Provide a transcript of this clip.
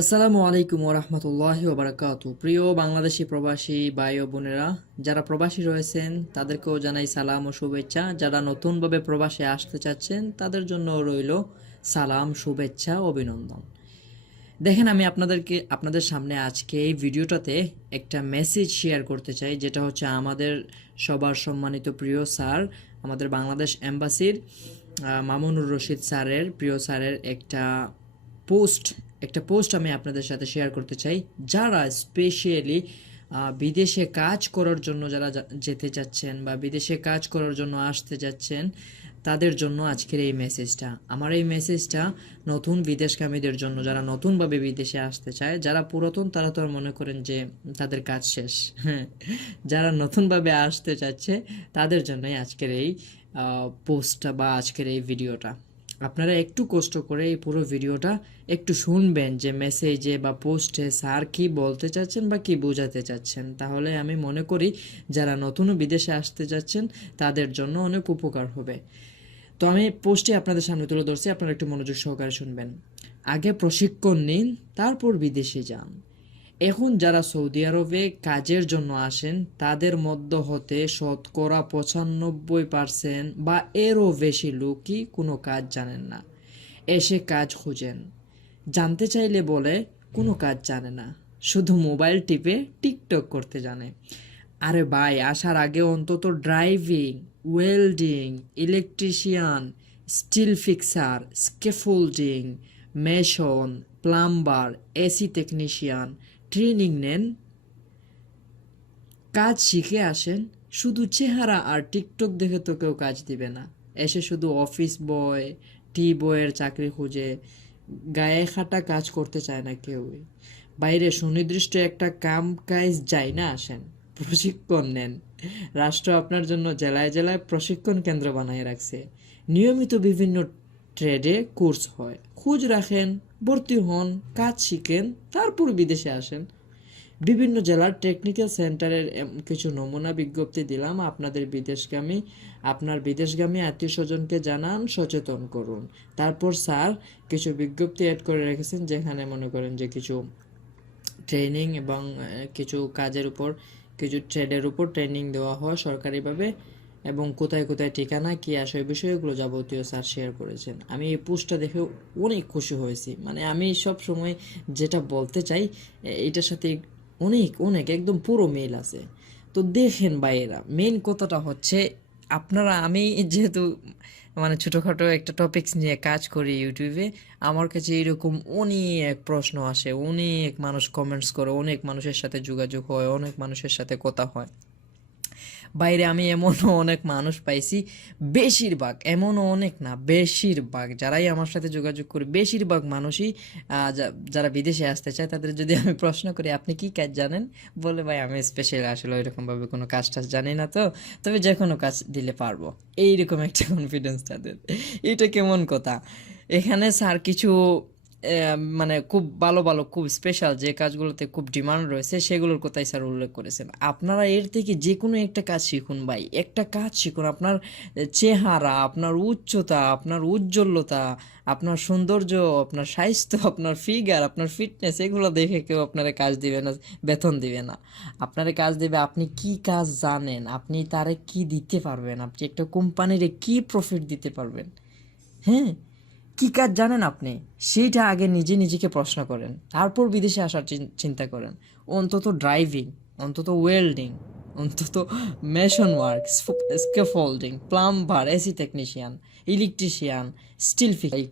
আসসালামু আলাইকুম ওরহমতুল্লাহ ওবরাকাত প্রিয় বাংলাদেশি প্রবাসী ভাই ও বোনেরা, যারা প্রবাসী রয়েছেন, তাদেরকেও জানাই সালাম ও শুভেচ্ছা। যারা নতুনভাবে প্রবাসে আসতে চাচ্ছেন, তাদের জন্য রইল সালাম, শুভেচ্ছা, অভিনন্দন। দেখেন, আমি আপনাদেরকে, আপনাদের সামনে আজকে এই ভিডিওটাতে একটা মেসেজ শেয়ার করতে চাই, যেটা হচ্ছে আমাদের সবার সম্মানিত প্রিয় স্যার, আমাদের বাংলাদেশ এম্বাসির মামুনুর রশিদ স্যারের, প্রিয় স্যারের একটা পোস্ট একটা পোস্ট আমি আপনাদের সাথে শেয়ার করতে চাই। যারা স্পেশালি বিদেশে কাজ করার জন্য যারা যেতে চাচ্ছেন বা বিদেশে কাজ করার জন্য আসতে যাচ্ছেন তাদের জন্য আজকের এই মেসেজটা আমার এই মেসেজটা নতুন বিদেশগামীদের জন্য, যারা নতুনভাবে বিদেশে আসতে চায়, যারা পুরাতন, তারা তো আর মনে করেন যে তাদের কাজ শেষ। হ্যাঁ যারা নতুনভাবে আসতে চাচ্ছে, তাদের জন্যই আজকের এই পোস্টটা বা আজকের এই ভিডিওটা আপনারা একটু কষ্ট করে এই পুরো ভিডিওটা একটু শুনবেন যে মেসেজে বা পোস্টে স্যার কি বলতে চাচ্ছেন বা কি বোঝাতে চাচ্ছেন। তাহলে আমি মনে করি যারা নতুন বিদেশে আসতে যাচ্ছেন, তাদের জন্য অনেক উপকার হবে। তো আমি পোস্টে আপনাদের সামনে তুলে ধরছি, আপনারা একটু মনোযোগ সহকারে শুনবেন। আগে প্রশিক্ষণ নিন, তারপর বিদেশে যান। এখন যারা সৌদি আরবে কাজের জন্য আসেন, তাদের মধ্য হতে শতকরা পঁচানব্বই পার্সেন্ট বা এরও বেশি লোকই কোনো কাজ জানেন না, এসে কাজ খুঁজেন। জানতে চাইলে বলে, কোনো কাজ জানে না, শুধু মোবাইল টিপে টিকটক করতে জানে। আরে ভাই, আসার আগে অন্তত driving, welding, electrician, steel fixer scaffolding mason, plumber, AC technician training নেন। কাজ শিখে আসেন। শুধু চেহারা আর টিকটক দেখে তো কেউ কাজ দিবে না। এসে শুধু অফিস বয়, টি বয়ের চাকরি খুঁজে, গায়ে খাটা কাজ করতে চায় না কেউই। বাইরে সুনির্দিষ্ট একটা কাম কাজ যাই না আসেন। প্রশিক্ষণ নেন। রাষ্ট্র আপনার জন্য জেলায় জেলায় প্রশিক্ষণ কেন্দ্র বানিয়ে রাখছে। নিয়মিত বিভিন্ন ট্রেডে কোর্স হয়। খোঁজ রাখেন, ভর্তি হন, কাজ শিখেন, তারপর বিদেশে আসেন। বিভিন্ন জেলার টেকনিক্যাল সেন্টারের কিছু নমুনা বিজ্ঞপ্তি দিলাম। আপনাদের বিদেশগামী, আপনার বিদেশগামী আত্মীয় স্বজনকে জানান, সচেতন করুন। তারপর স্যার কিছু বিজ্ঞপ্তি অ্যাড করে রেখেছেন, যেখানে মনে করেন যে কিছু ট্রেনিং এবং কিছু কাজের উপর, কিছু ট্রেডের উপর ট্রেনিং দেওয়া হয় সরকারিভাবে। এবং কোথায় কোথায় ঠিকানা, কি আসে ওই বিষয়গুলো যাবতীয় স্যার শেয়ার করেছেন। আমি এই পোস্টটা দেখে অনেক খুশি হয়েছি। মানে আমি সব সময় যেটা বলতে চাই এটার সাথে অনেক অনেক, একদম পুরো মেল আছে। তো দেখেন বাইরা মেন কথাটা হচ্ছে, আপনারা, আমি যেহেতু মানে ছোটোখাটো একটা টপিকস নিয়ে কাজ করি ইউটিউবে আমার কাছে এরকম অনেক প্রশ্ন আসে, অনেক মানুষ কমেন্টস করে, অনেক মানুষের সাথে যোগাযোগ হয়, অনেক মানুষের সাথে কথা হয়। বাইরে আমি এমনও অনেক মানুষ পাইছি, বেশিরভাগ, এমনও অনেক না, বেশিরভাগ যারাই আমার সাথে যোগাযোগ করি, বেশিরভাগ মানুষই যারা বিদেশে আসতে চায়, তাদের যদি আমি প্রশ্ন করি, আপনি কি কাজ জানেন? বলে, ভাই, আমি স্পেশাল আসলে ওইরকমভাবে কোনো কাজ টাজ জানি না তো, তবে যে কোনো কাজ দিলে পারব। এইরকম একটা কনফিডেন্স তাদের। এটা কেমন কথা? এখানে স্যার কিছু মানে খুব ভালো ভালো, খুব স্পেশাল যে কাজগুলোতে খুব ডিমান্ড রয়েছে, সেগুলোর কথাই স্যার উল্লেখ করেছেন। আপনারা এর থেকে যে কোনো একটা কাজ শিখুন ভাই। একটা কাজ শিখুন, আপনার চেহারা, আপনার উচ্চতা, আপনার উজ্জ্বলতা, আপনার সৌন্দর্য, আপনার স্বাস্থ্য, আপনার ফিগার আপনার ফিটনেস এগুলো দেখে কেউ আপনারা কাজ দিবে না, বেতন দিবে না। আপনারে কাজ দেবে, আপনি কি কাজ জানেন? আপনি তারে কি দিতে পারবেন? আপনি একটা কোম্পানিরে কি প্রফিট দিতে পারবেন? হ্যাঁ? কি কাজ জানেন আপনি? সেইটা আগে নিজে নিজেকে প্রশ্ন করেন। তারপর বিদেশে আসার চিন- চিন্তা করেন। অন্তত ড্রাইভিং, অন্তত ওয়েল্ডিং, অন্তত mason work scaffolding plumber, AC technician, electrician, steel ফিক